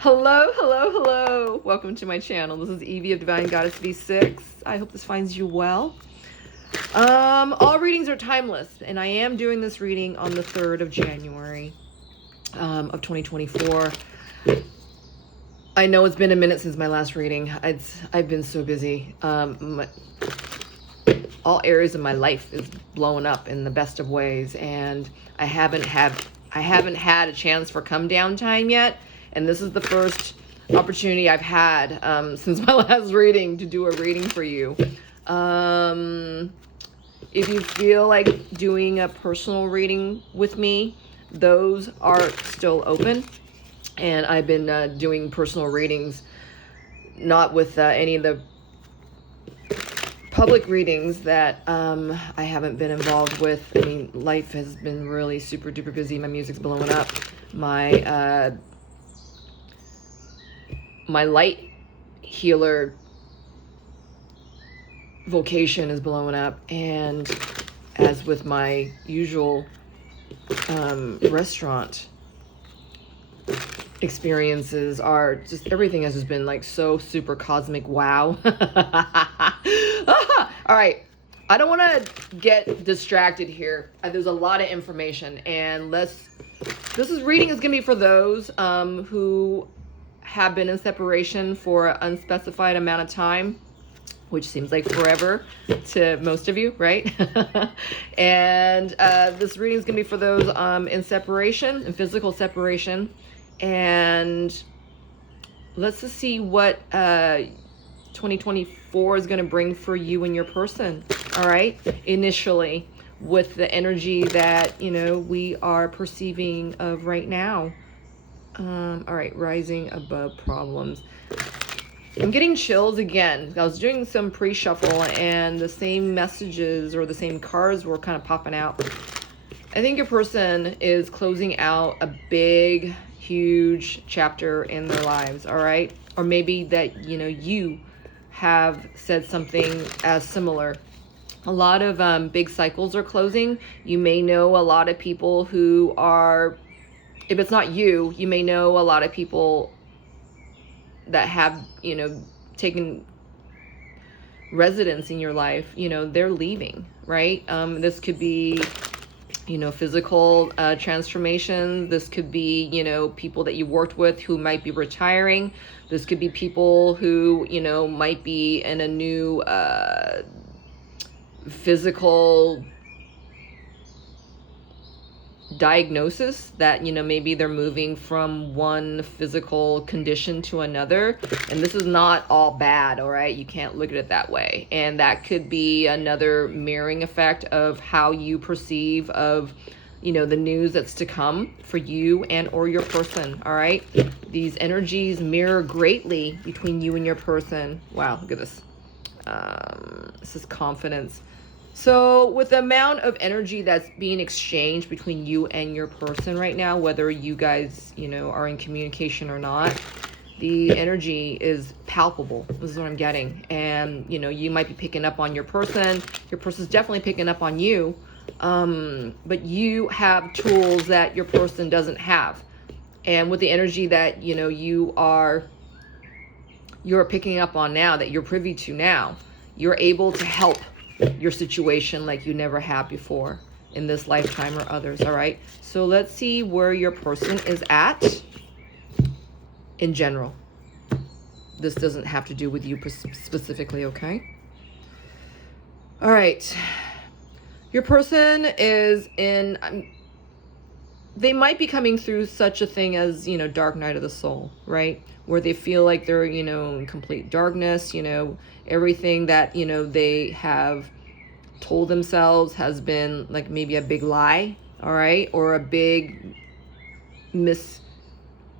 Hello, hello, hello. Welcome to my channel. This is Evie of Divine Goddess V6. I hope this finds you well. All readings are timeless, and I am doing this reading on the 3rd of January of 2024. I know it's been a minute since my last reading. I've been so busy. All areas of my life is blowing up in the best of ways, and I haven't had a chance for come down time yet. And this is the first opportunity I've had since my last reading to do a reading for you. If you feel like doing a personal reading with me, those are still open. And I've been doing personal readings, not with any of the public readings that I haven't been involved with. I mean, life has been really super duper busy. My music's blowing up. My light healer vocation is blowing up, and as with my usual restaurant experiences are just, everything has just been like so super cosmic wow. All right, I don't want to get distracted here. There's a lot of information, and this reading is gonna be for those who have been in separation for an unspecified amount of time, which seems like forever to most of you, right? And this reading is going to be for those in separation, in physical separation. And let's just see what 2024 is going to bring for you and your person, all right? Initially, with the energy that, you know, we are perceiving of right now. All right, rising above problems. I'm getting chills again. I was doing some pre-shuffle and the same messages or the same cards were kind of popping out. I think your person is closing out a big, huge chapter in their lives, all right? Or maybe that, you know, you have said something as similar. A lot of big cycles are closing. You may know a lot of people who are, if it's not you, you may know a lot of people that have, you know, taken residence in your life. You know, they're leaving, right? This could be, you know, physical transformation. This could be, you know, people that you worked with who might be retiring. This could be people who, you know, might be in a new physical diagnosis that, you know, maybe they're moving from one physical condition to another, and this is not all bad, all right? You can't look at it that way. And that could be another mirroring effect of how you perceive of, you know, the news that's to come for you and or your person, all right? These energies mirror greatly between you and your person. Wow, look at this. This is confidence. So with the amount of energy that's being exchanged between you and your person right now, whether you guys, you know, are in communication or not, the energy is palpable. This is what I'm getting. And, you know, you might be picking up on your person. Your person's definitely picking up on you. But you have tools that your person doesn't have. And with the energy that, you know, you're picking up on now, that you're privy to now, you're able to help your situation like you never have before in this lifetime or others, all right? So let's see where your person is at in general. This doesn't have to do with you specifically, okay? All right. Your person is in, they might be coming through such a thing as, you know, dark night of the soul, right? Where they feel like they're, you know, in complete darkness, you know, everything that, you know, they have told themselves has been like maybe a big lie, all right? Or a big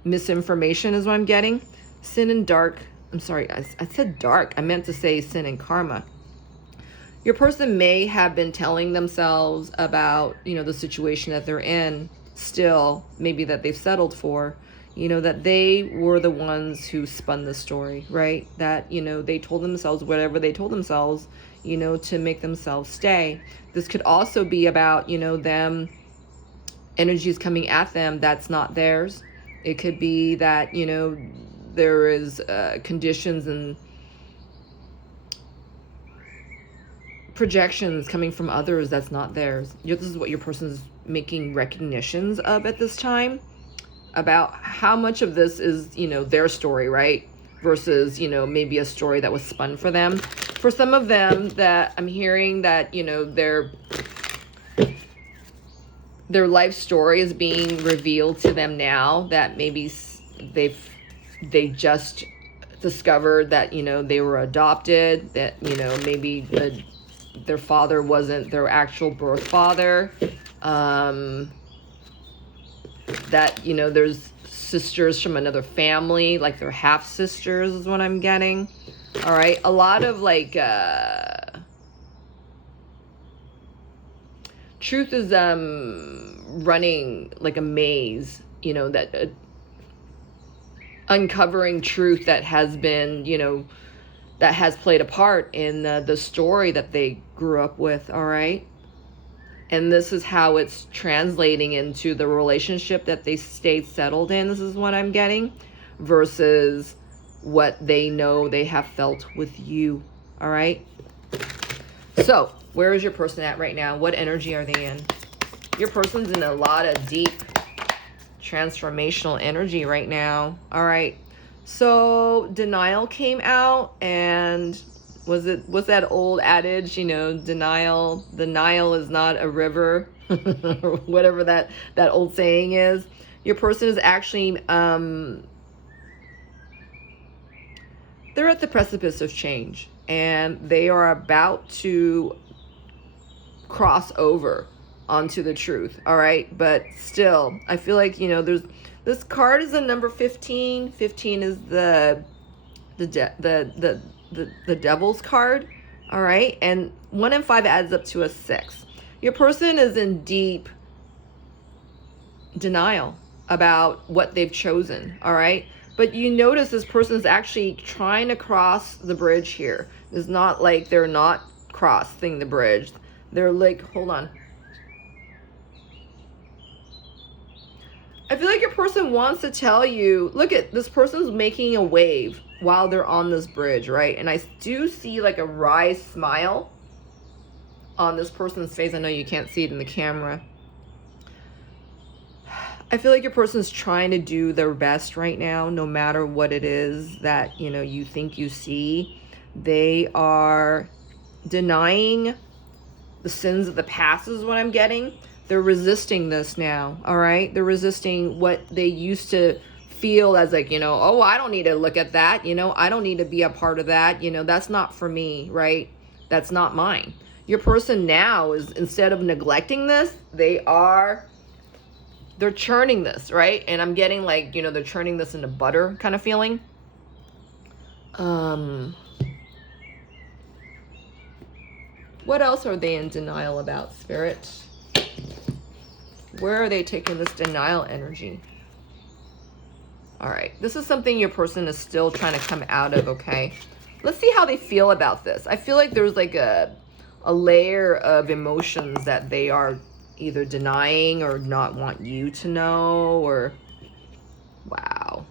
misinformation is what I'm getting. Sin and dark. I'm sorry, I said dark. I meant to say sin and karma. Your person may have been telling themselves about, you know, the situation that they're in still, maybe that they've settled for, you know, that they were the ones who spun the story, right? That, you know, they told themselves whatever they told themselves, you know, to make themselves stay. This could also be about, you know, them, energies coming at them that's not theirs. It could be that, there is conditions and projections coming from others that's not theirs. This is what your person is making recognitions of at this time, about how much of this is, their story, right? Versus, maybe a story that was spun for them. For some of them that I'm hearing that, their life story is being revealed to them now, that maybe they just discovered that, they were adopted, that, maybe their father wasn't their actual birth father. That, there's sisters from another family, like they're half sisters is what I'm getting. All right. A lot of like, truth is, running like a maze, that, uncovering truth that has been, that has played a part in the story that they grew up with. All right. And this is how it's translating into the relationship that they stayed settled in. This is what I'm getting, versus what they know they have felt with you. All right. So where is your person at right now? What energy are they in? Your person's in a lot of deep transformational energy right now. All right. So denial came out, and what's that old adage, denial, the Nile is not a river, or whatever that old saying is. Your person is actually, they're at the precipice of change, and they are about to cross over onto the truth. All right. But still, I feel like, there's, this card is the number 15. 15 is the devil's card. All right. And 1 and 5 adds up to a 6. Your person is in deep denial about what they've chosen. All right. But you notice this person is actually trying to cross the bridge here. It's not like they're not crossing the bridge. They're like, hold on. I feel like your person wants to tell you, look at this person's making a wave while they're on this bridge, right? And I do see like a wry smile on this person's face. I know you can't see it in the camera. I feel like your person's trying to do their best right now, no matter what it is that, you think you see. They are denying the sins of the past is what I'm getting. They're resisting this now, all right? They're resisting what they used to feel as like, oh, I don't need to look at that. I don't need to be a part of that. That's not for me, right? That's not mine. Your person now is, instead of neglecting this, they're churning this, right? And I'm getting like, they're churning this into butter kind of feeling. What else are they in denial about, Spirit? Where are they taking this denial energy? All right. This is something your person is still trying to come out of, okay? Let's see how they feel about this. I feel like there's like a layer of emotions that they are either denying or not want you to know, or... Wow.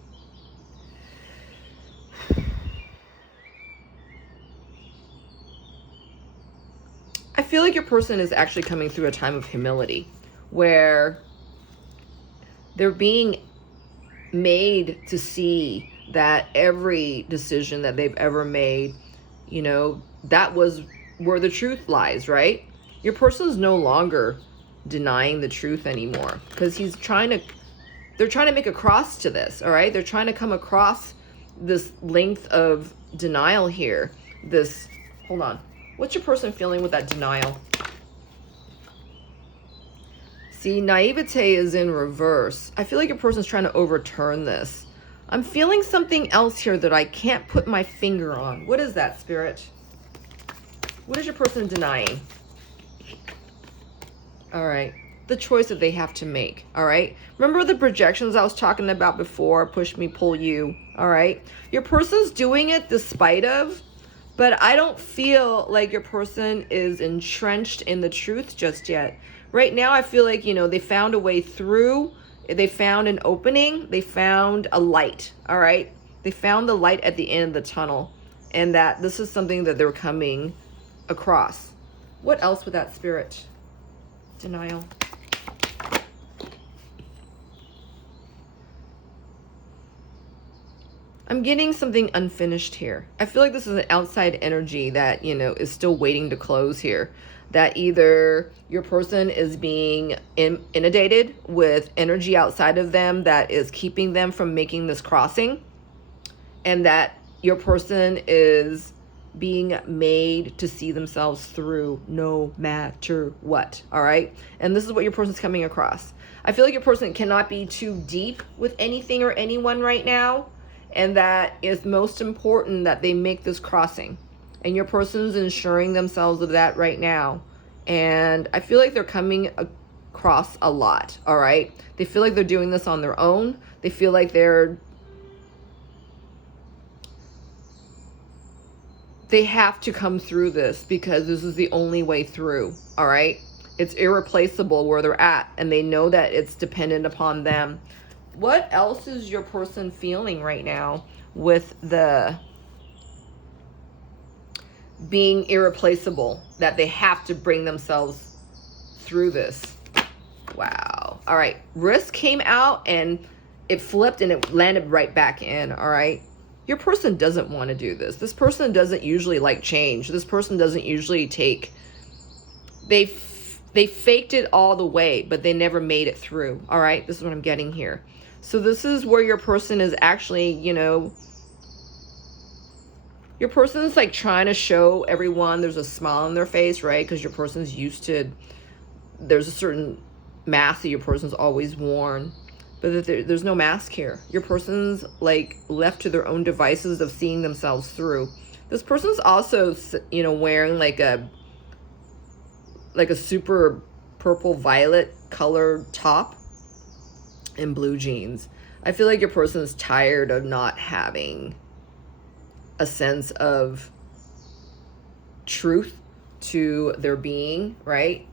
I feel like your person is actually coming through a time of humility, where they're being made to see that every decision that they've ever made, that was where the truth lies, right? Your person is no longer denying the truth anymore, because they're trying to make a cross to this, all right? They're trying to come across this length of denial here. Hold on. What's your person feeling with that denial? See, naivete is in reverse. I feel like your person's trying to overturn this. I'm feeling something else here that I can't put my finger on. What is that, Spirit? What is your person denying? All right. The choice that they have to make. All right. Remember the projections I was talking about before? Push me, pull you. All right. Your person's doing it despite of, but I don't feel like your person is entrenched in the truth just yet. Right now, I feel like, they found a way through. They found an opening. They found a light. All right. They found the light at the end of the tunnel, and that this is something that they're coming across. What else with that, Spirit? Denial. I'm getting something unfinished here. I feel like this is an outside energy that, you know, is still waiting to close here. That either your person is being inundated with energy outside of them that is keeping them from making this crossing, and that your person is being made to see themselves through no matter what. All right. And this is what your person's coming across. I feel like your person cannot be too deep with anything or anyone right now. And that is most important that they make this crossing. And your person's ensuring themselves of that right now. And I feel like they're coming across a lot. All right. They feel like they're doing this on their own. They feel like they have to come through this because this is the only way through. All right. It's irreplaceable where they're at, and they know that it's dependent upon them. What else is your person feeling right now with the being irreplaceable, that they have to bring themselves through this? Wow. All right. Risk came out and it flipped and it landed right back in. All right. Your person doesn't want to do this. This person doesn't usually like change. This person doesn't usually take, they faked it all the way, but they never made it through. All right. This is what I'm getting here. So this is where your person is actually, you know, your person is like trying to show everyone there's a smile on their face, right? Because your person's used to, there's a certain mask that your person's always worn, but there's no mask here. Your person's like left to their own devices of seeing themselves through. This person's also, you know, wearing like a super purple violet colored top and blue jeans. I feel like your person's tired of not having a sense of truth to their being, right?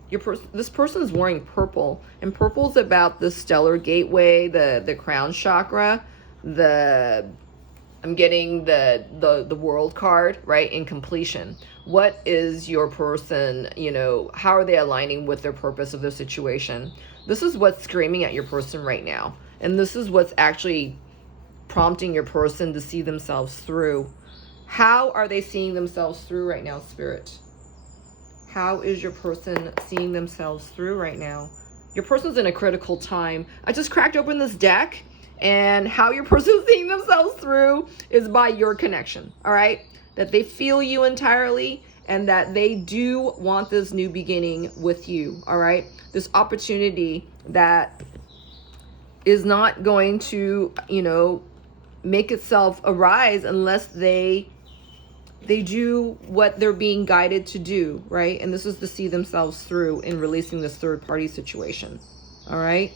This person is wearing purple, and purple's about the stellar gateway, the crown chakra, I'm getting the world card, right? In completion. What is your person, you know, how are they aligning with their purpose of their situation? This is what's screaming at your person right now. And this is what's actually prompting your person to see themselves through. How are they seeing themselves through right now, Spirit? How is your person seeing themselves through right now? Your person's in a critical time. I just cracked open this deck, and how your person's seeing themselves through is by your connection, all right? That they feel you entirely, and that they do want this new beginning with you, all right? This opportunity that is not going to, you know, make itself arise unless they do what they're being guided to do, right? And this is to see themselves through in releasing this third party situation, all right?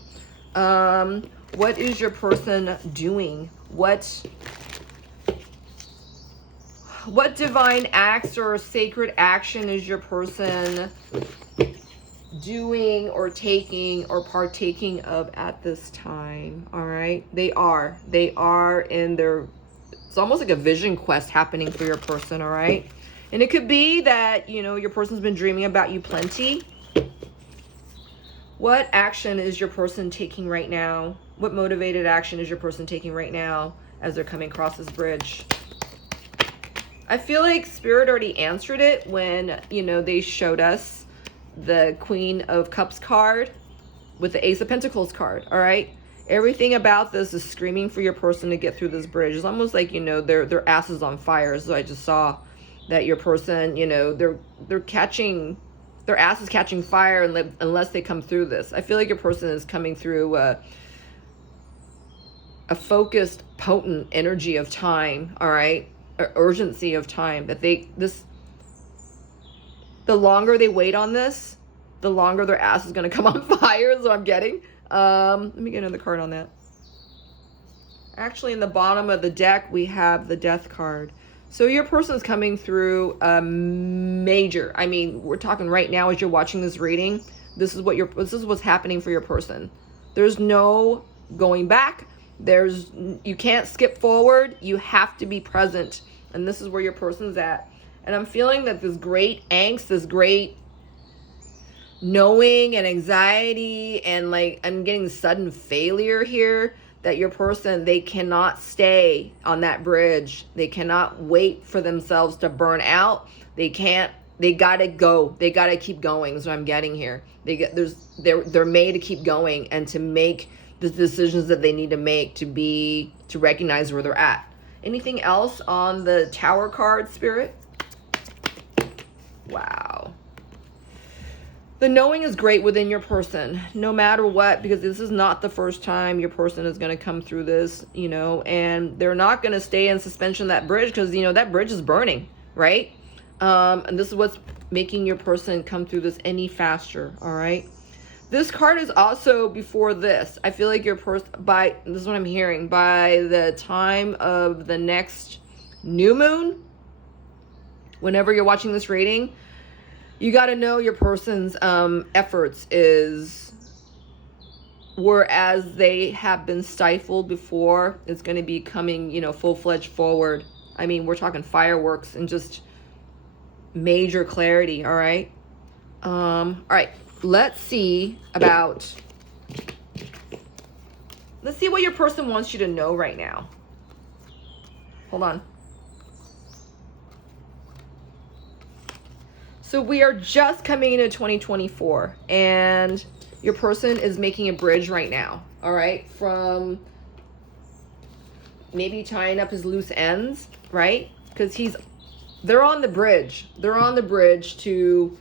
What is your person doing? What divine acts or sacred action is your person doing or taking or partaking of at this time? All right. They are in their, it's almost like a vision quest happening for your person. All right. And it could be that, you know, your person's been dreaming about you plenty. What action is your person taking right now? What motivated action is your person taking right now as they're coming across this bridge? I feel like Spirit already answered it when, you know, they showed us the Queen of Cups card with the Ace of Pentacles card. All right. Everything about this is screaming for your person to get through this bridge. It's almost like, you know, their ass is on fire. So I just saw that your person, you know, they're catching, their ass is catching fire unless they come through this. I feel like your person is coming through a focused, potent energy of time. All right. Urgency of time, that the longer they wait on this, the longer their ass is going to come on fire is what I'm getting. Let me get another card on that. Actually, in the bottom of the deck, we have the Death card. So your person's coming through a major, I mean, we're talking right now as you're watching this reading, this is what's happening for your person. There's no going back. You can't skip forward. You have to be present. And this is where your person's at. And I'm feeling that this great angst, this great knowing and anxiety, and like I'm getting sudden failure here, that your person, they cannot stay on that bridge. They cannot wait for themselves to burn out. They gotta go. They gotta keep going is what I'm getting here. They're made to keep going and to make the decisions that they need to make to recognize where they're at. Anything else on the Tower card, Spirit? Wow. The knowing is great within your person, no matter what, because this is not the first time your person is going to come through this, and they're not going to stay in suspension of that bridge because, that bridge is burning, right? And this is what's making your person come through this any faster, all right? This card is also before this. I feel like your person, this is what I'm hearing, by the time of the next new moon, whenever you're watching this reading, you got to know your person's efforts whereas they have been stifled before, it's going to be coming, full-fledged forward. I mean, we're talking fireworks and just major clarity, all right? All right, let's see what your person wants you to know right now. Hold on. So we are just coming into 2024, and your person is making a bridge right now, all right? From maybe tying up his loose ends, right? Because they're on the bridge. They're on the bridge to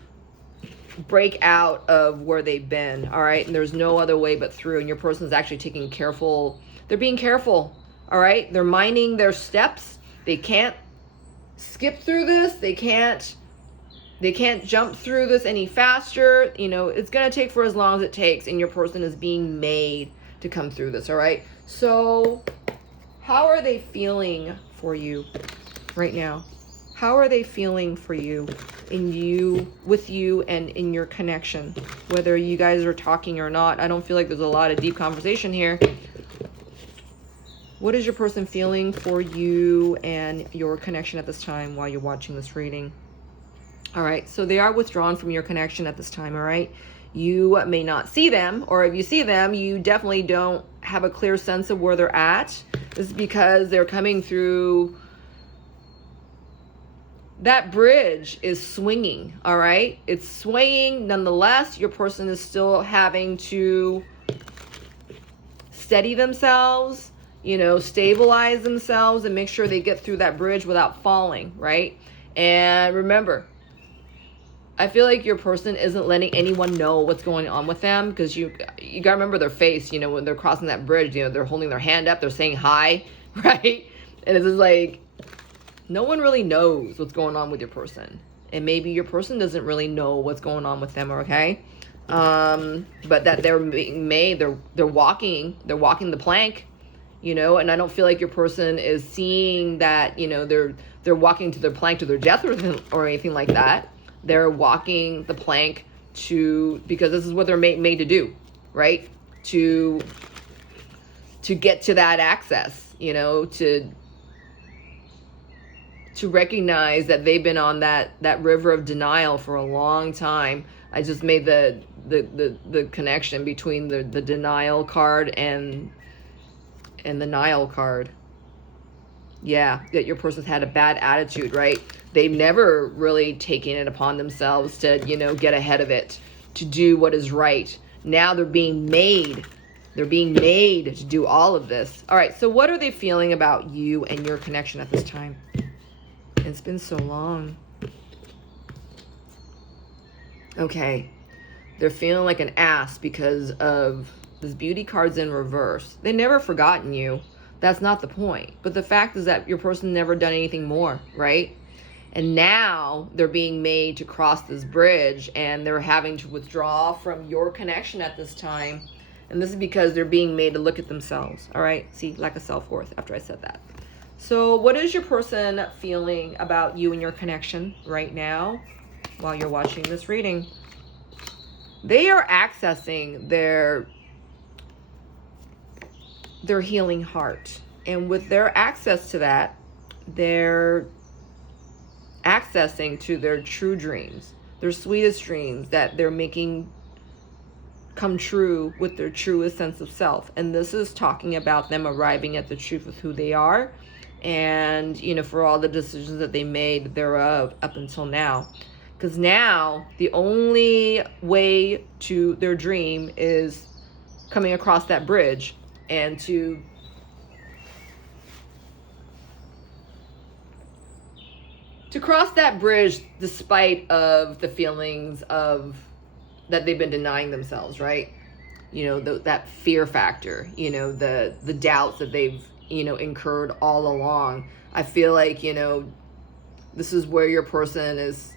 break out of where they've been, all right? And there's no other way but through, and your person's actually they're being careful, all right? They're minding their steps. They can't skip through this. They can't jump through this any faster. It's going to take for as long as it takes, and your person is being made to come through this, all right? So how are they feeling for you right now? How are they feeling for you, with you, and in your connection? Whether you guys are talking or not, I don't feel like there's a lot of deep conversation here. What is your person feeling for you and your connection at this time while you're watching this reading? All right, so they are withdrawn from your connection at this time, all right? You may not see them, or if you see them, you definitely don't have a clear sense of where they're at. This is because they're coming through. That bridge is swinging, all right? It's swaying. Nonetheless, your person is still having to steady themselves, stabilize themselves and make sure they get through that bridge without falling, right? And remember, I feel like your person isn't letting anyone know what's going on with them, because you got to remember their face, when they're crossing that bridge, they're holding their hand up, they're saying hi, right? And it's just like, no one really knows what's going on with your person. And maybe your person doesn't really know what's going on with them, okay? But that they're being made, they're walking the plank, and I don't feel like your person is seeing that, they're walking to their plank to their death or anything like that. They're walking the plank because this is what they're made to do, right? To get to that access, to recognize that they've been on that river of denial for a long time. I just made the connection between the denial card and the Nile card. Yeah, that your person's had a bad attitude, right? They've never really taken it upon themselves to, get ahead of it, to do what is right. Now they're being made. They're being made to do all of this. All right, so what are they feeling about you and your connection at this time? It's been so long. Okay, they're feeling like an ass because of this beauty card's in reverse. They never forgotten you. That's not the point. But the fact is that your person never done anything more, right? And now they're being made to cross this bridge, and they're having to withdraw from your connection at this time. And this is because they're being made to look at themselves, all right? See, lack of self-worth after I said that. So what is your person feeling about you and your connection right now while you're watching this reading? They are accessing their their healing heart. And with their access to that, they're accessing to their true dreams, their sweetest dreams that they're making come true with their truest sense of self. And this is talking about them arriving at the truth of who they are, and for all the decisions that they made thereof up until now. Because now the only way to their dream is coming across that bridge, and to cross that bridge despite of the feelings of that they've been denying themselves, right? That fear factor, the doubts that they've, incurred all along. I feel like, this is where your person is,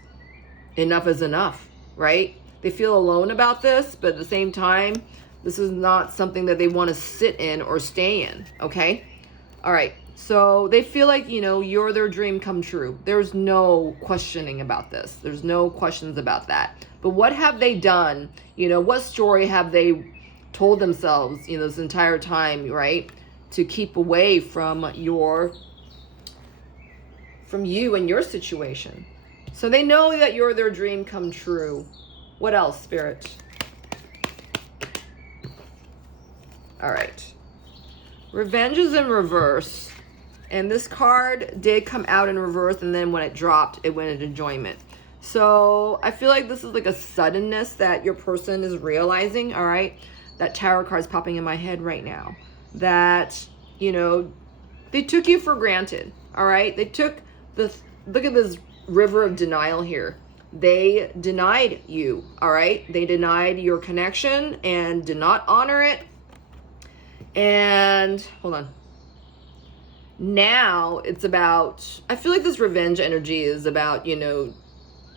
enough is enough, right? They feel alone about this, but at the same time, this is not something that they want to sit in or stay in, okay? All right, so they feel like, you're their dream come true. There's no questioning about this. There's no questions about that. But what have they done? What story have they told themselves, this entire time, right? To keep away from you and your situation. So they know that you're their dream come true. What else, Spirit? All right. Revenge is in reverse. And this card did come out in reverse, and then when it dropped, it went into enjoyment. So I feel like this is like a suddenness that your person is realizing, all right? That tarot card is popping in my head right now. That, they took you for granted, all right? They took look at this river of denial here. They denied you, all right? They denied your connection and did not honor it. And, hold on. Now it's about, I feel like this revenge energy is about,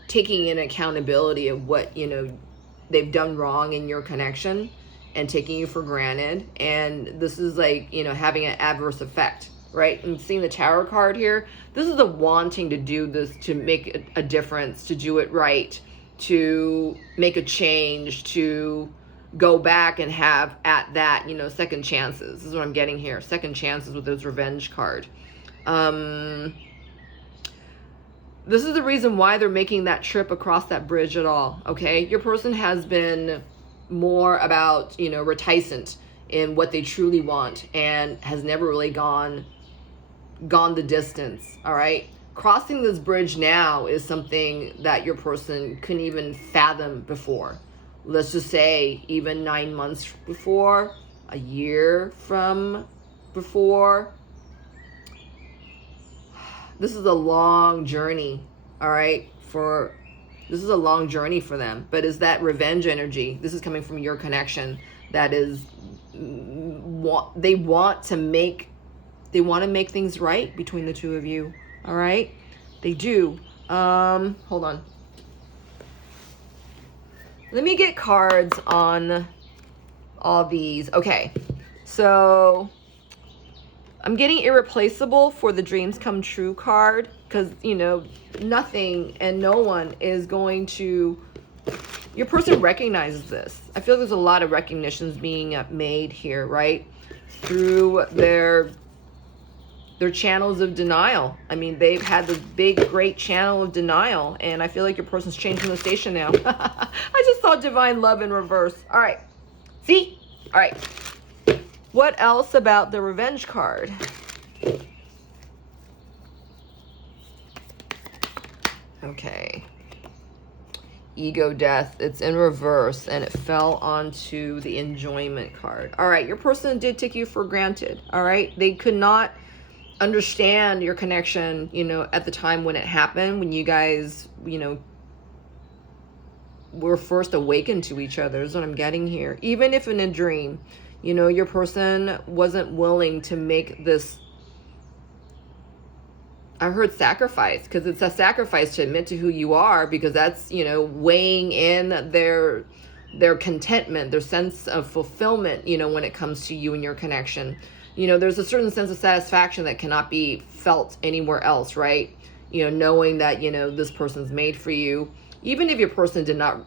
taking in accountability of what, they've done wrong in your connection and taking you for granted. And this is like, having an adverse effect, right? And seeing the tarot card here, this is the wanting to do this, to make a difference, to do it right, to make a change, to go back and have at that, second chances. This is what I'm getting here. Second chances with this revenge card. This is the reason why they're making that trip across that bridge at all, okay? Your person has been more about, reticent in what they truly want and has never really gone the distance, all right? Crossing this bridge now is something that your person couldn't even fathom before. Let's just say even 9 months before, a year from before. This is a long journey, all right? This is a long journey for them, but is that revenge energy? This is coming from your connection. That is, they want to make things right between the two of you, all right? They do. Hold on. Let me get cards on all these. Okay, so I'm getting irreplaceable for the dreams come true card, because, nothing and no one is going to, your person recognizes this. I feel there's a lot of recognitions being made here, right? Through their channels of denial. I mean, they've had this big, great channel of denial, and I feel like your person's changing the station now. I just saw divine love in reverse. All right. See? All right. What else about the revenge card? Okay. Ego death. It's in reverse, and it fell onto the enjoyment card. All right. Your person did take you for granted. All right. They could not understand your connection, at the time when it happened, when you guys, were first awakened to each other, is what I'm getting here. Even if in a dream, your person wasn't willing to make this, I heard sacrifice, because it's a sacrifice to admit to who you are, because that's, weighing in their contentment, their sense of fulfillment, when it comes to you and your connection. There's a certain sense of satisfaction that cannot be felt anywhere else, right? Knowing that, this person's made for you. Even if your person did not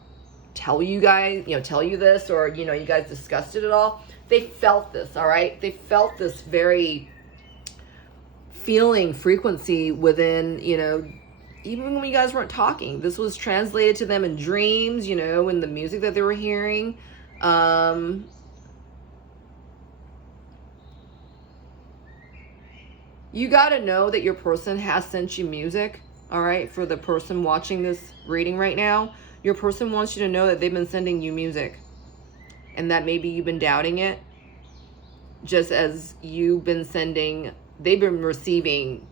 tell you guys, tell you this, or, you guys discussed it at all, they felt this, all right? They felt this very feeling frequency within, you know, even when you guys weren't talking. This was translated to them in dreams, you know, in the music that they were hearing. You got to know that your person has sent you music, all right? For the person watching this reading right now, your person wants you to know that they've been sending you music, and that maybe you've been doubting it, just as you've been sending, they've been receiving,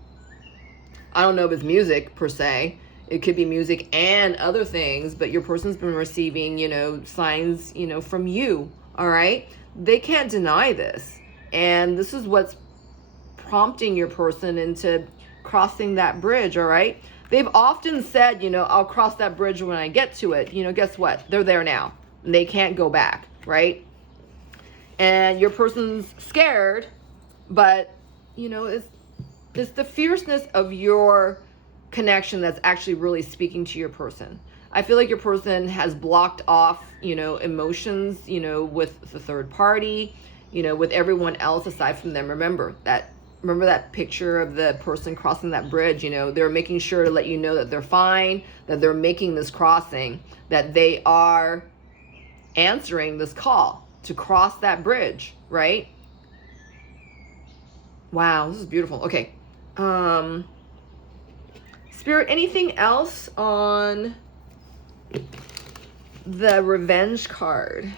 I don't know if it's music per se, it could be music and other things, but your person's been receiving, you know, signs, you know, from you, all right? They can't deny this, and this is what's prompting your person into crossing that bridge, all right? They've often said, you know, I'll cross that bridge when I get to it. You know, guess what? They're there now. And they can't go back, right? And your person's scared, but, you know, it's the fierceness of your connection that's actually really speaking to your person. I feel like your person has blocked off, you know, emotions, you know, with the third party, you know, with everyone else aside from them. Remember that picture of the person crossing that bridge, you know, they're making sure to let you know that they're fine, that they're making this crossing, that they are answering this call to cross that bridge, right? Wow, this is beautiful. Okay. Spirit, anything else on the revenge card?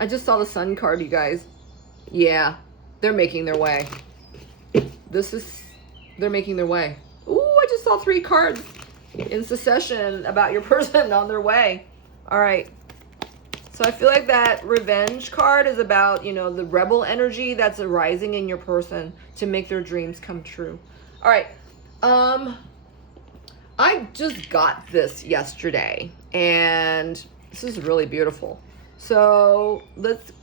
I just saw the Sun card, you guys. Yeah. They're making their way. They're making their way. Ooh, I just saw 3 cards in succession about your person on their way. All right. So I feel like that revenge card is about, you know, the rebel energy that's arising in your person to make their dreams come true. All right. I just got this yesterday, and this is really beautiful. So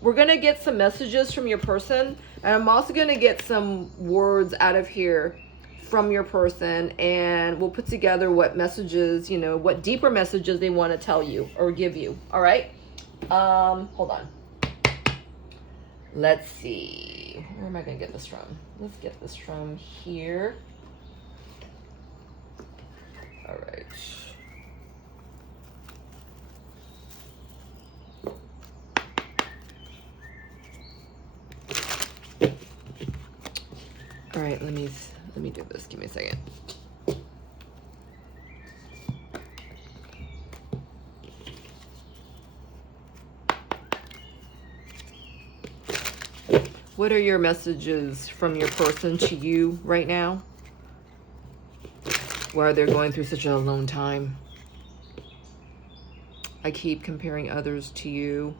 we're going to get some messages from your person, and I'm also going to get some words out of here from your person, and we'll put together what messages, you know, what deeper messages they want to tell you or give you. All right. Hold on. Let's see. Where am I going to get this from? Let's get this from here. All right. All right, let me do this. Give me a second. What are your messages from your person to you right now? Why they're going through such a alone time? I keep comparing others to you.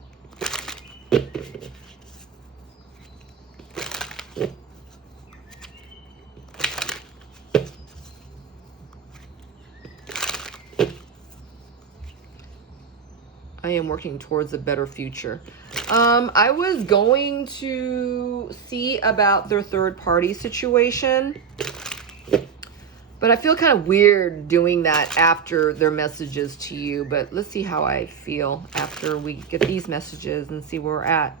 I am working towards a better future. I was going to see about their third party situation, but I feel kind of weird doing that after their messages to you. But let's see how I feel after we get these messages and see where we're at.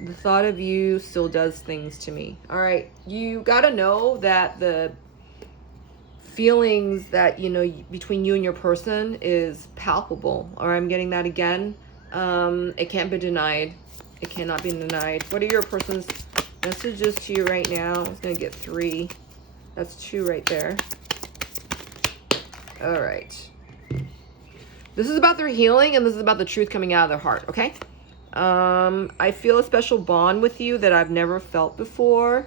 The thought of you still does things to me. All right, you got to know that the feelings that, you know, between you and your person is palpable. Or I'm getting that again. It can't be denied. It cannot be denied. What are your person's messages to you right now? I was going to get 3. That's 2 right there. All right. This is about their healing, and this is about the truth coming out of their heart, okay? I feel a special bond with you that I've never felt before.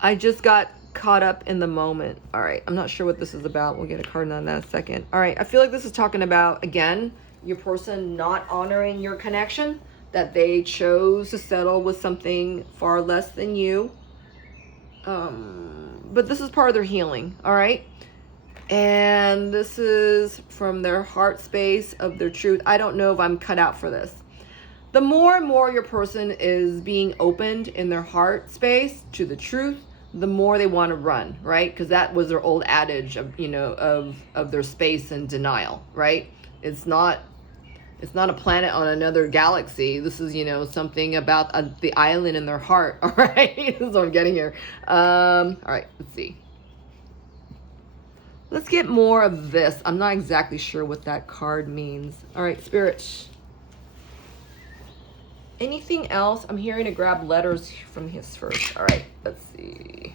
I just got caught up in the moment. All right, I'm not sure what this is about. We'll get a card on that in a second. All right, I feel like this is talking about, again, your person not honoring your connection, that they chose to settle with something far less than you. But this is part of their healing, all right? And this is from their heart space of their truth. I don't know if I'm cut out for this. The more and more your person is being opened in their heart space to the truth, the more they want to run, right? Because that was their old adage of, you know, of their space and denial, right? It's not a planet on another galaxy. This is, you know, something about the island in their heart. All right, this is what I'm getting here. All right, let's see. Let's get more of this. I'm not exactly sure what that card means. All right, Spirit. Anything else? I'm hearing to grab letters from his first. All right, let's see.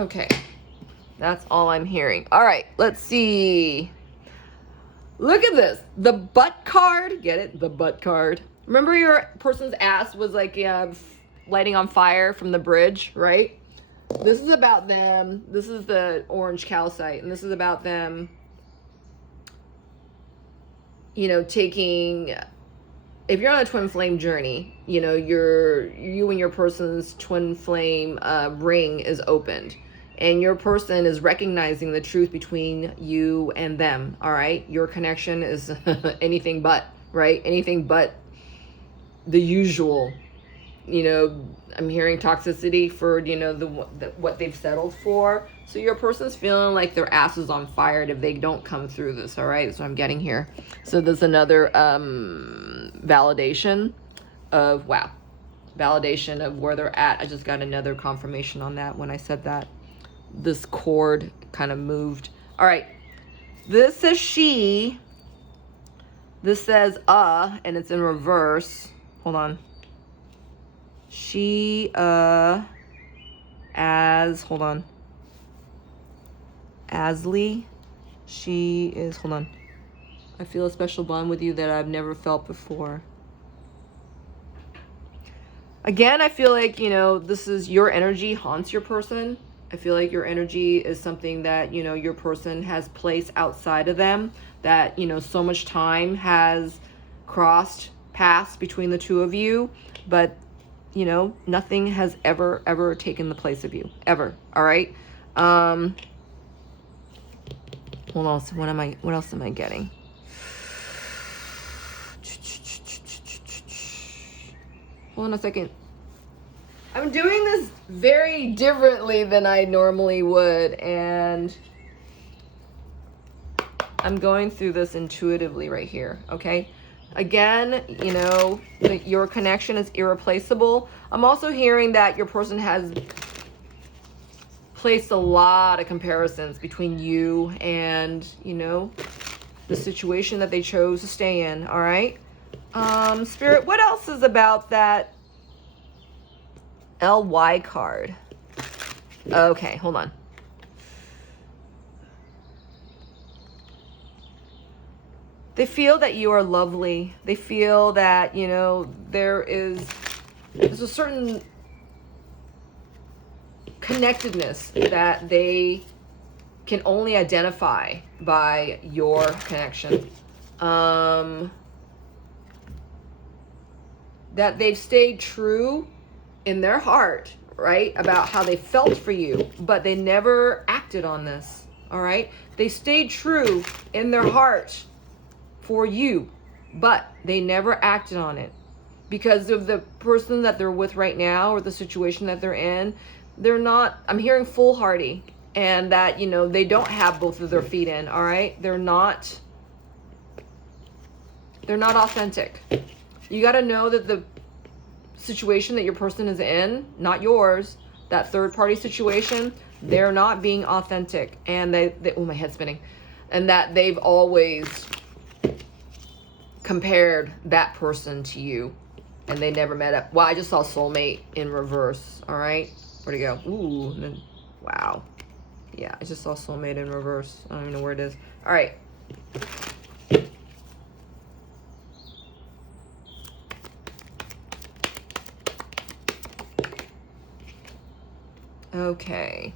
Okay, that's all I'm hearing. All right, let's see. Look at this. The butt card. Get it? The butt card. Remember your person's ass was like lighting on fire from the bridge, right? This is about them. This is the orange calcite, and this is about them, you know, taking... If you're on a twin flame journey, you know, you and your person's twin flame ring is opened. And your person is recognizing the truth between you and them, all right? Your connection is anything but, right? Anything but the usual. You know, I'm hearing toxicity for, you know, what they've settled for. So your person's feeling like their ass is on fire if they don't come through this, all right? That's what I'm getting here. So there's another validation of, wow, validation of where they're at. I just got another confirmation on that when I said that. This cord kind of moved. All right, this says she, this says and it's in reverse. Hold on. She as, hold on, Asley, she is, hold on, I feel a special bond with you that I've never felt before. Again, I feel like, you know, this is your energy haunts your person. I feel like your energy is something that, you know, your person has placed outside of them, that, you know, so much time has crossed paths between the two of you, but, you know, nothing has ever taken the place of you, ever. All right. Hold on. So what else am I getting? Hold on a second. I'm doing this very differently than I normally would, and I'm going through this intuitively right here, okay? Again, you know, your connection is irreplaceable. I'm also hearing that your person has placed a lot of comparisons between you and, you know, the situation that they chose to stay in, all right? Spirit, what else is about that LY card? Okay, hold on. They feel that you are lovely. They feel that, you know, there's a certain connectedness that they can only identify by your connection. That they've stayed true in their heart, right, about how they felt for you, but they never acted on this, all right? They stayed true in their heart for you, but they never acted on it because of the person that they're with right now or the situation that they're in. They're not, I'm hearing foolhardy, and that, you know, they don't have both of their feet in, all right? They're not authentic. You got to know that the situation that your person is in, not yours, that third party situation, they're not being authentic, and they oh, my head's spinning, and that they've always compared that person to you, and they never met up. Wow, I just saw soulmate in reverse. All right, where'd it go? Ooh, wow. Yeah, I just saw soulmate in reverse. I don't even know where it is. All right. Okay.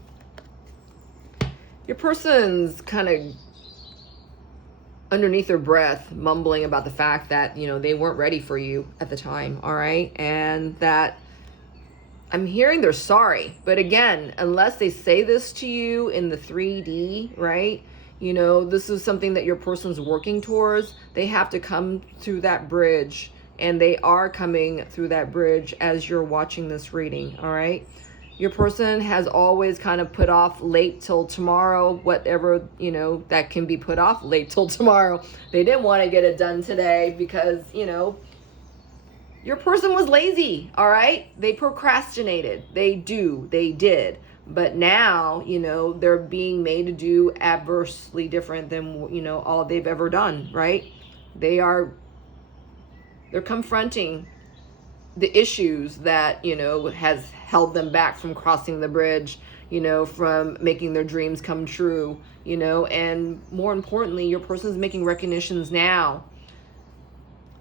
Your person's kind of underneath their breath mumbling about the fact that, you know, they weren't ready for you at the time, all right? And that I'm hearing they're sorry. But again, unless they say this to you in the 3D, right? You know, this is something that your person's working towards. They have to come through that bridge, and they are coming through that bridge as you're watching this reading, all right? Your person has always kind of put off late till tomorrow, whatever, you know, that can be put off late till tomorrow. They didn't want to get it done today because, you know, your person was lazy, all right? They procrastinated. They did. But now, you know, they're being made to do adversely different than, you know, all they've ever done, right? They're confronting the issues that, you know, has held them back from crossing the bridge, you know, from making their dreams come true, you know, and more importantly, your person's making recognitions now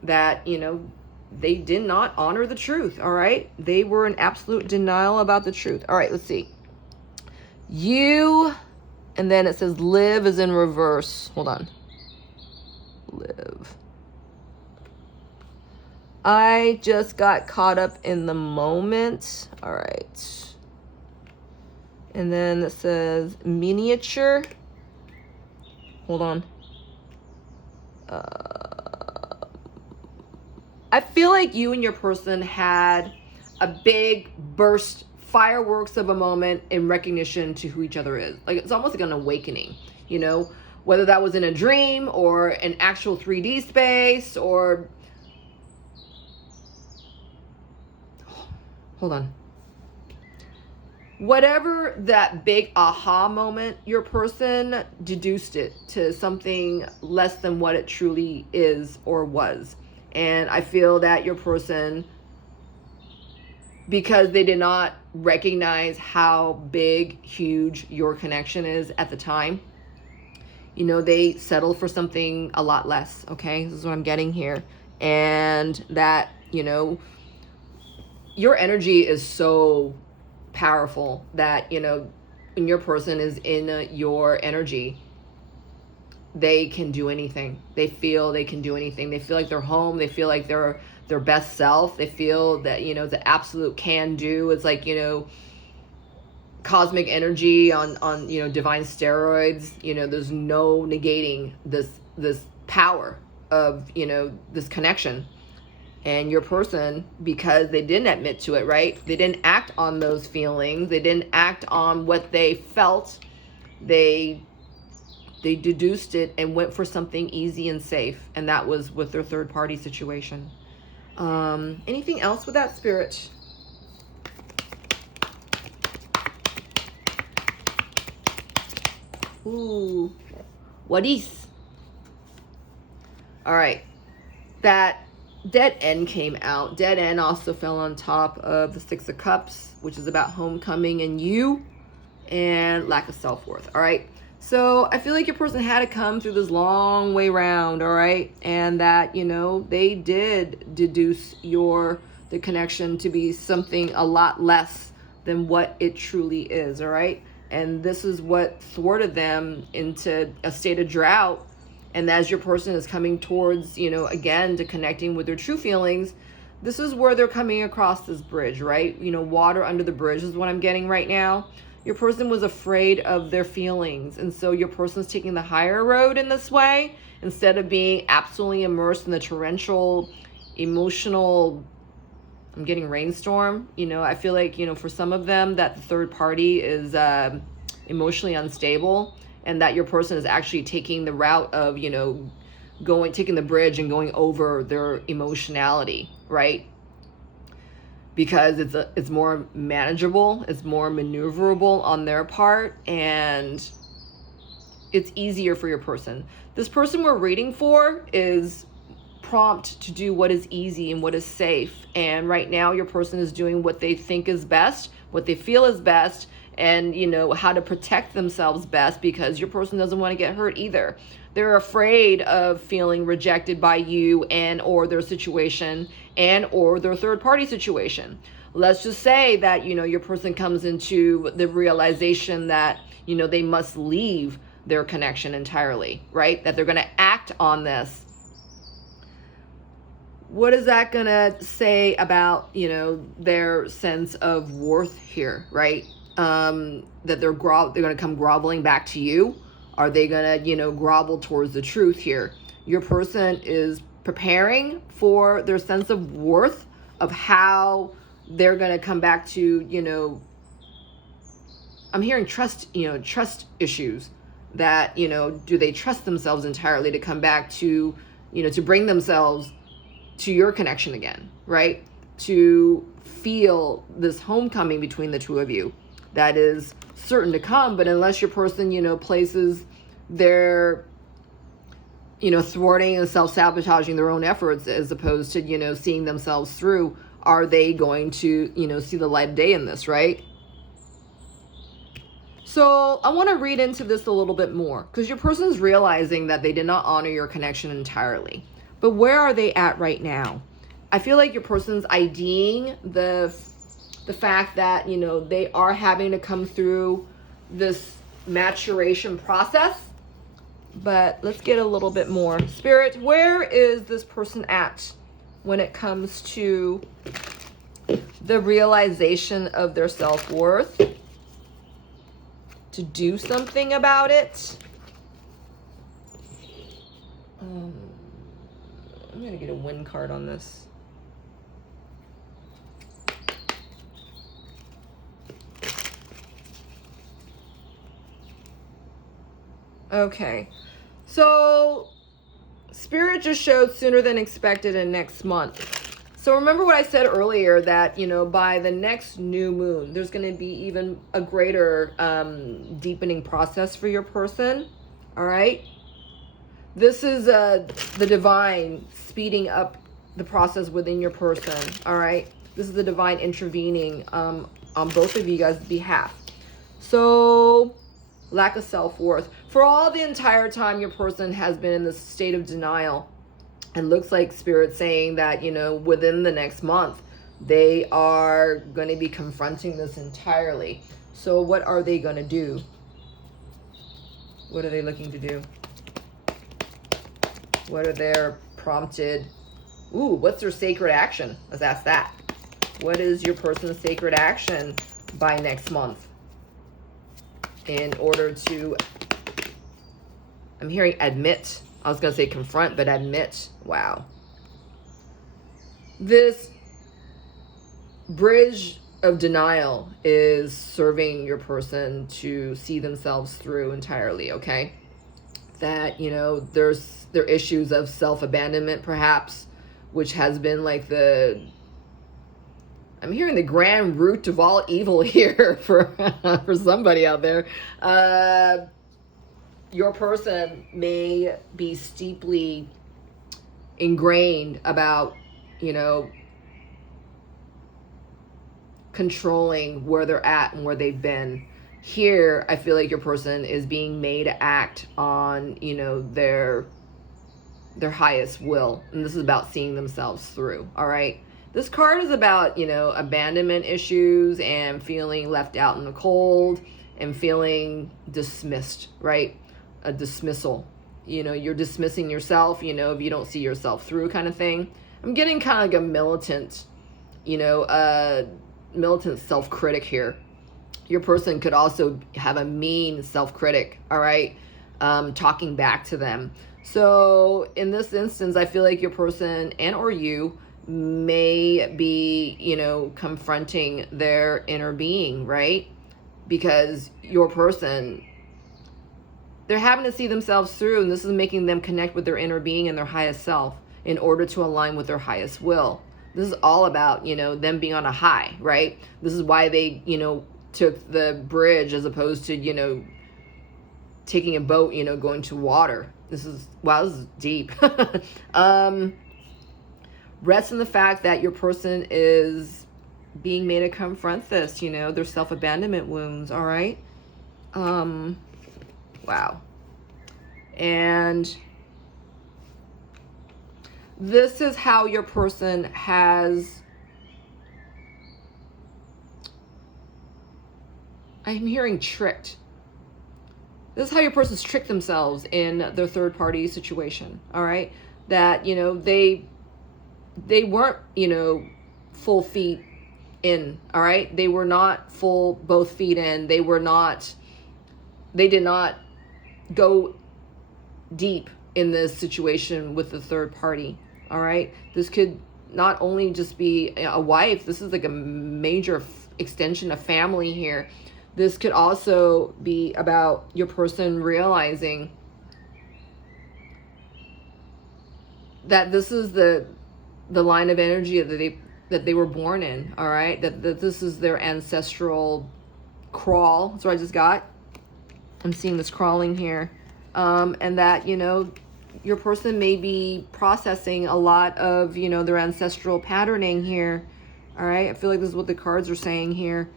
that, you know, they did not honor the truth, all right? They were in absolute denial about the truth. All right, let's see. You, and then it says live is in reverse. Hold on. Live. I just got caught up in the moment. All right. And then it says miniature. Hold on. I feel like you and your person had a big burst, fireworks of a moment in recognition to who each other is. Like, it's almost like an awakening, you know, whether that was in a dream or an actual 3D space or... Hold on. Whatever that big aha moment, your person deduced it to something less than what it truly is or was. And I feel that your person, because they did not recognize how big, huge your connection is at the time, you know, they settled for something a lot less, okay? This is what I'm getting here. And that, you know, your energy is so powerful that, you know, when your person is in your energy, they can do anything. They feel they can do anything. They feel like they're home. They feel like they're their best self. They feel that, you know, the absolute can do. It's like, you know, cosmic energy on, you know, divine steroids. You know, there's no negating this power of, you know, this connection. And your person, because they didn't admit to it, right? They didn't act on those feelings. They didn't act on what they felt. They deduced it and went for something easy and safe. And that was with their third party situation. Anything else with that, Spirit? Ooh, what is? All right, that Dead End came out. Dead End also fell on top of the Six of Cups, which is about homecoming and you and lack of self-worth. All right, so I feel like your person had to come through this long way round. All right, and that, you know, they did deduce the connection to be something a lot less than what it truly is. All right, and this is what thwarted them into a state of drought. And as your person is coming towards, you know, again, to connecting with their true feelings, this is where they're coming across this bridge, right? You know, water under the bridge is what I'm getting right now. Your person was afraid of their feelings. And so your person's taking the higher road in this way, instead of being absolutely immersed in the torrential, emotional, I'm getting rainstorm. You know, I feel like, you know, for some of them that the third party is emotionally unstable. And that your person is actually taking the route of, you know, taking the bridge and going over their emotionality, right? Because it's more manageable, it's more maneuverable on their part, and it's easier for your person. This person we're reading for is prompt to do what is easy and what is safe. And right now your person is doing what they think is best, what they feel is best, and, you know, how to protect themselves best, because your person doesn't want to get hurt either. They're afraid of feeling rejected by you and or their situation and or their third party situation. Let's just say that, you know, your person comes into the realization that, you know, they must leave their connection entirely, right? That they're going to act on this. what is that gonna say about, you know, their sense of worth here, right? That they're gonna come groveling back to you? Are they gonna, you know, grovel towards the truth here? Your person is preparing for their sense of worth, of how they're gonna come back to, you know, I'm hearing trust, you know, trust issues. That, you know, do they trust themselves entirely to come back to, you know, to bring themselves to your connection again, right? To feel this homecoming between the two of you that is certain to come. But unless your person, you know, places their, you know, thwarting and self-sabotaging their own efforts as opposed to, you know, seeing themselves through, are they going to, you know, see the light of day in this, right? So I want to read into this a little bit more, because your person is realizing that they did not honor your connection entirely. But where are they at right now? I feel like your person's IDing the fact that, you know, they are having to come through this maturation process. But let's get a little bit more. Spirit, where is this person at when it comes to the realization of their self-worth? To do something about it. I'm going to get a win card on this. Okay. So, Spirit just showed sooner than expected in next month. So remember what I said earlier, that, you know, by the next new moon, there's going to be even a greater deepening process for your person. All right. This is the divine speeding up the process within your person. All right. This is the divine intervening on both of you guys' behalf. So lack of self-worth. For all the entire time your person has been in this state of denial. And looks like Spirit saying that, you know, within the next month, they are going to be confronting this entirely. So what are they going to do? What are they looking to do? What are their prompted? Ooh, what's their sacred action? Let's ask that. What is your person's sacred action by next month? In order to, I'm hearing admit. I was going to say confront, but admit. Wow. This bridge of denial is serving your person to see themselves through entirely, okay? That, you know, there are issues of self-abandonment, perhaps, which has been like I'm hearing the grand root of all evil here for somebody out there. Your person may be steeply ingrained about, you know, controlling where they're at and where they've been. Here, I feel like your person is being made to act on, you know, their highest will. And this is about seeing themselves through, all right? This card is about, you know, abandonment issues and feeling left out in the cold and feeling dismissed, right? A dismissal, you know, you're dismissing yourself, you know, if you don't see yourself through kind of thing. I'm getting kind of like a militant, you know, militant self-critic here. Your person could also have a mean self-critic, all right, talking back to them. So in this instance, I feel like your person and or you may be, you know, confronting their inner being, right? Because your person, they're having to see themselves through, and this is making them connect with their inner being and their highest self in order to align with their highest will. This is all about, you know, them being on a high, right? This is why they, you know, took the bridge as opposed to, you know, taking a boat, you know, going to water. This is, wow, this is deep. Rest in the fact that your person is being made to confront this, you know, their self-abandonment wounds, all right? Wow. And this is how your person has, I'm hearing tricked. This is how your person's tricked themselves in their third party situation, all right? That, you know, they they weren't, you know, full feet in, all right? They were not full, both feet in. They did not go deep in this situation with the third party, all right? This could not only just be a wife, this is like a major extension of family here. This could also be about your person realizing that this is the line of energy that they were born in, all right? That this is their ancestral crawl. That's what I just got. I'm seeing this crawling here. And that, you know, your person may be processing a lot of, you know, their ancestral patterning here. All right. I feel like this is what the cards are saying here.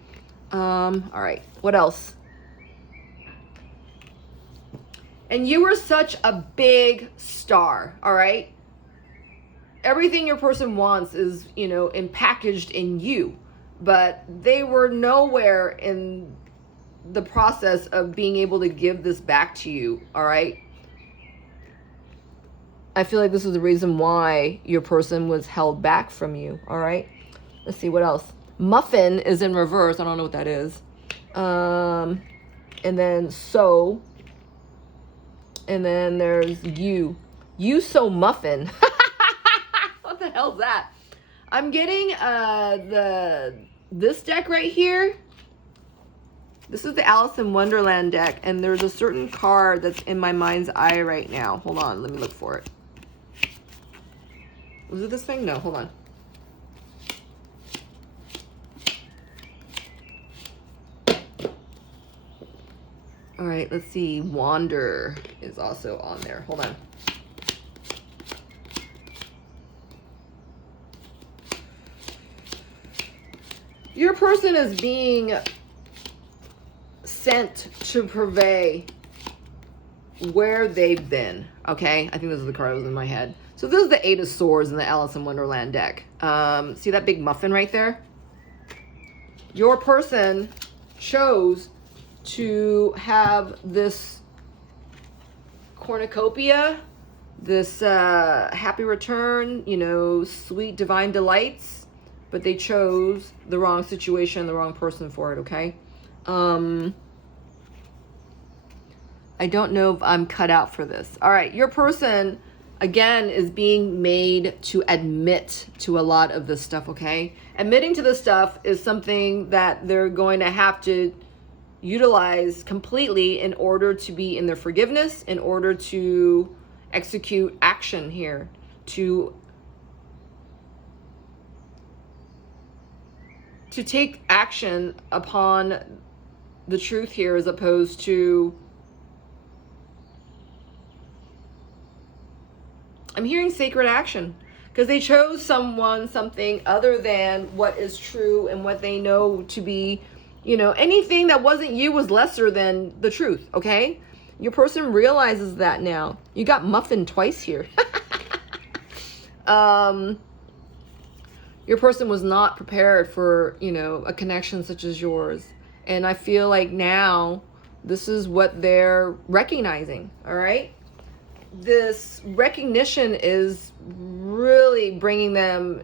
All right. What else? And you were such a big star. All right. Everything your person wants is, you know, packaged in you, but they were nowhere in the process of being able to give this back to you. All right. I feel like this is the reason why your person was held back from you. All right. Let's see what else. Muffin is in reverse. I don't know what that is. And then so. And then there's you. You so muffin. What the hell's that? I'm getting this deck right here. This is the Alice in Wonderland deck, and there's a certain card that's in my mind's eye right now. Hold on, let me look for it. Was it this thing? No, hold on. All right, let's see. Wander is also on there. Hold on. Your person is being sent to purvey where they've been. Okay, I think this is the card that was in my head. So this is the Eight of Swords in the Alice in Wonderland deck. See that big muffin right there? Your person chose to have this cornucopia, this happy return, you know, sweet divine delights, but they chose the wrong situation, the wrong person for it, okay? I don't know if I'm cut out for this. All right, your person, again, is being made to admit to a lot of this stuff, okay? Admitting to this stuff is something that they're going to have to utilize completely in order to be in their forgiveness, in order to execute action here, to take action upon the truth here, as opposed to, I'm hearing sacred action, because they chose something other than what is true and what they know to be, you know, anything that wasn't you was lesser than the truth, okay? Your person realizes that now. You got muffin twice here. Your person was not prepared for, you know, a connection such as yours. And I feel like now this is what they're recognizing, all right? This recognition is really bringing them,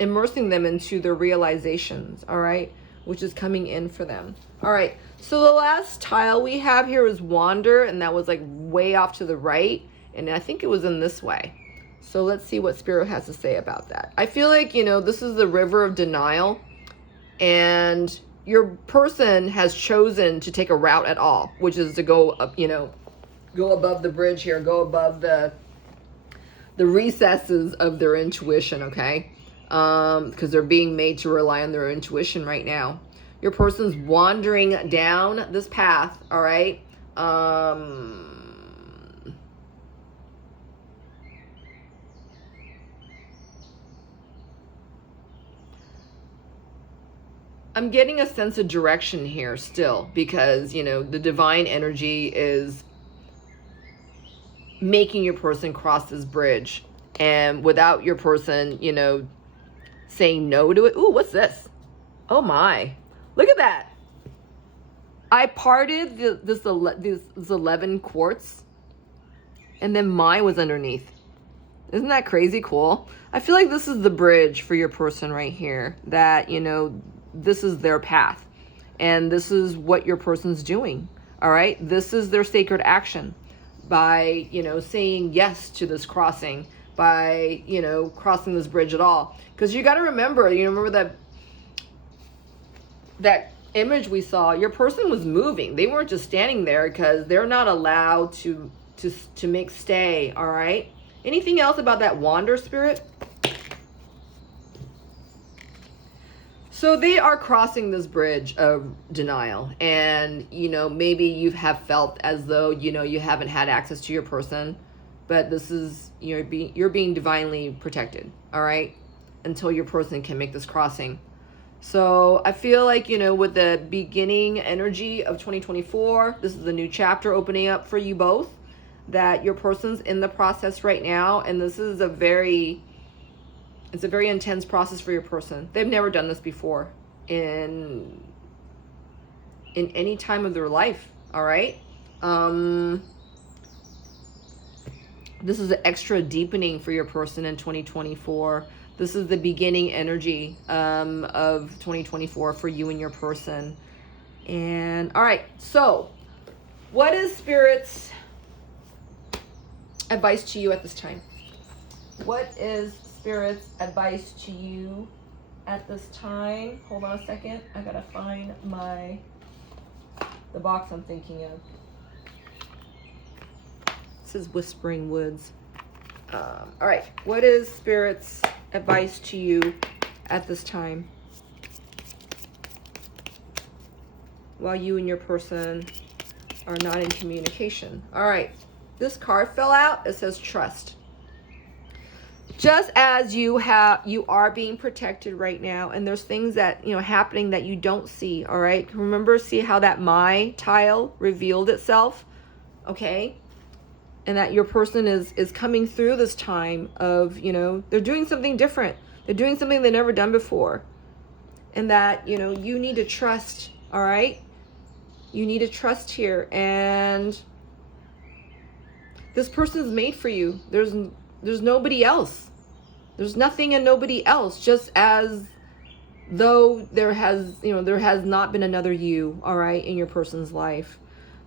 immersing them into their realizations, all right? Which is coming in for them. All right, so the last tile we have here is Wander, and that was like way off to the right, and I think it was in this way. So let's see what Spirit has to say about that. I feel like, you know, this is the river of denial, and your person has chosen to take a route at all, which is to go up, you know, go above the bridge here, go above the recesses of their intuition, okay? Because they're being made to rely on their intuition right now. Your person's wandering down this path, all right? I'm getting a sense of direction here still, because, you know, the divine energy is making your person cross this bridge, and without your person, you know, saying no to it. Ooh, what's this? Oh my, look at that. I parted this 11 quartz, and then mine was underneath. Isn't that crazy cool? I feel like this is the bridge for your person right here, that, you know, this is their path and this is what your person's doing. All right. This is their sacred action by, you know, saying yes to this crossing, by, you know, crossing this bridge at all. Because you got to remember, you know, remember that image we saw, your person was moving. They weren't just standing there, because they're not allowed to make stay. All right. Anything else about that wander, Spirit? So they are crossing this bridge of denial, and, you know, maybe you have felt as though, you know, you haven't had access to your person, but this is, you're being divinely protected, all right, until your person can make this crossing. So I feel like, you know, with the beginning energy of 2024, this is a new chapter opening up for you both, that your person's in the process right now, and this is it's a very intense process for your person. They've never done this before in any time of their life, all right? This is an extra deepening for your person in 2024. This is the beginning energy of 2024 for you and your person. And all right, so what is Spirit's advice to you at this time? What is Spirit's advice to you at this time? Hold on a second. I gotta find the box I'm thinking of. This is Whispering Woods. All right. What is Spirit's advice to you at this time, while you and your person are not in communication? All right. This card fell out. It says trust. Just as you are being protected right now, and there's things that, you know, happening that you don't see. All right. Remember, see how that my tile revealed itself. Okay. And that your person is coming through this time of, you know, they're doing something different. They're doing something they've never done before. And that, you know, you need to trust. All right. You need to trust here. And this person's made for you. There's nobody else. There's nothing and nobody else. Just as though there has not been another you, all right, in your person's life.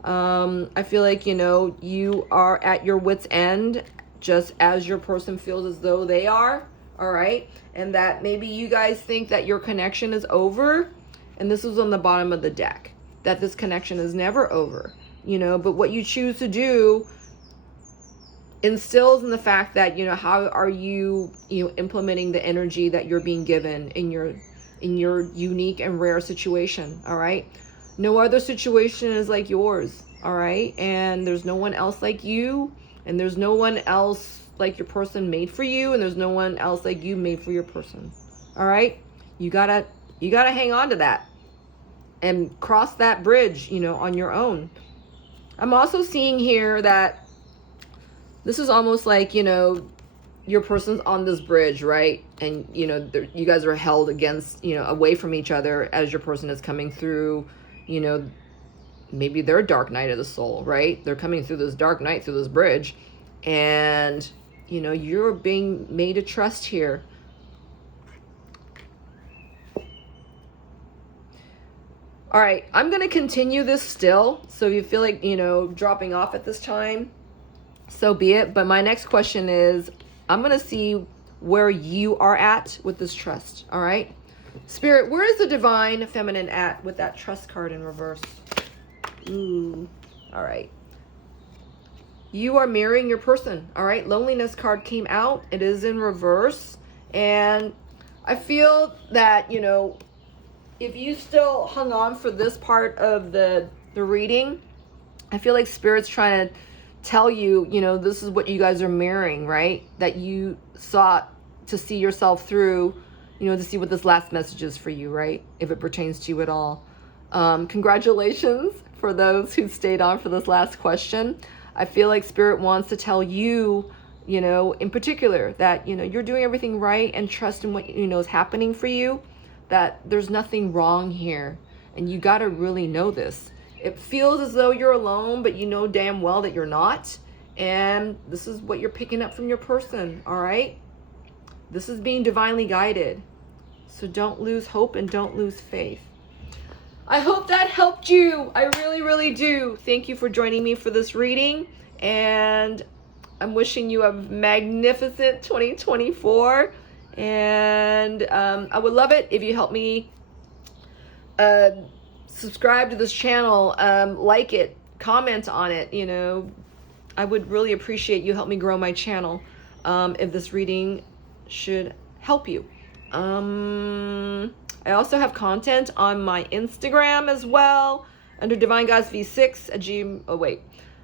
I feel like, you know, you are at your wit's end, just as your person feels as though they are, all right? And that maybe you guys think that your connection is over, and this is on the bottom of the deck, that this connection is never over, you know, but what you choose to do instills in the fact that, you know, how are you, you know, implementing the energy that you're being given in your unique and rare situation, all right? No other situation is like yours, all right? And there's no one else like you, and there's no one else like your person made for you, and there's no one else like you made for your person, all right? You gotta hang on to that and cross that bridge, you know, on your own. I'm also seeing here that this is almost like, you know, your person's on this bridge, right? And, you know, you guys are held against, you know, away from each other as your person is coming through, you know, maybe their dark night of the soul, right? They're coming through this dark night, through this bridge. And, you know, you're being made to trust here. All right, I'm going to continue this still. So if you feel like, you know, dropping off at this time, so be it. But my next question is, I'm going to see where you are at with this trust. All right. Spirit, where is the divine feminine at with that trust card in reverse? Ooh. All right. You are mirroring your person. All right. Loneliness card came out. It is in reverse. And I feel that, you know, if you still hung on for this part of the reading, I feel like Spirit's trying to tell you, you know, this is what you guys are mirroring, right? That you sought to see yourself through, you know, to see what this last message is for you, right? If it pertains to you at all. Congratulations for those who stayed on for this last question. I feel like Spirit wants to tell you, you know, in particular, that, you know, you're doing everything right, and trust in what, you know, is happening for you, that there's nothing wrong here. And you got to really know this. It feels as though you're alone, but you know damn well that you're not. And this is what you're picking up from your person, all right? This is being divinely guided. So don't lose hope and don't lose faith. I hope that helped you. I really, really do. Thank you for joining me for this reading. And I'm wishing you a magnificent 2024. And I would love it if you help me subscribe to this channel, like it, comment on it. You know, I would really appreciate you help me grow my channel if this reading should help you. I also have content on my Instagram as well under Divine Goddess V6 at oh wait,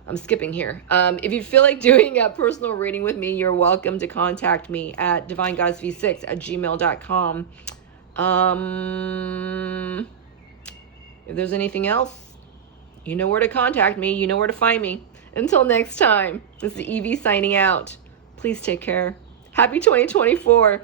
I'm skipping here. If you feel like doing a personal reading with me, you're welcome to contact me at divinegoddessv6@gmail.com. If there's anything else, you know where to contact me. You know where to find me. Until next time, this is Evie signing out. Please take care. Happy 2024.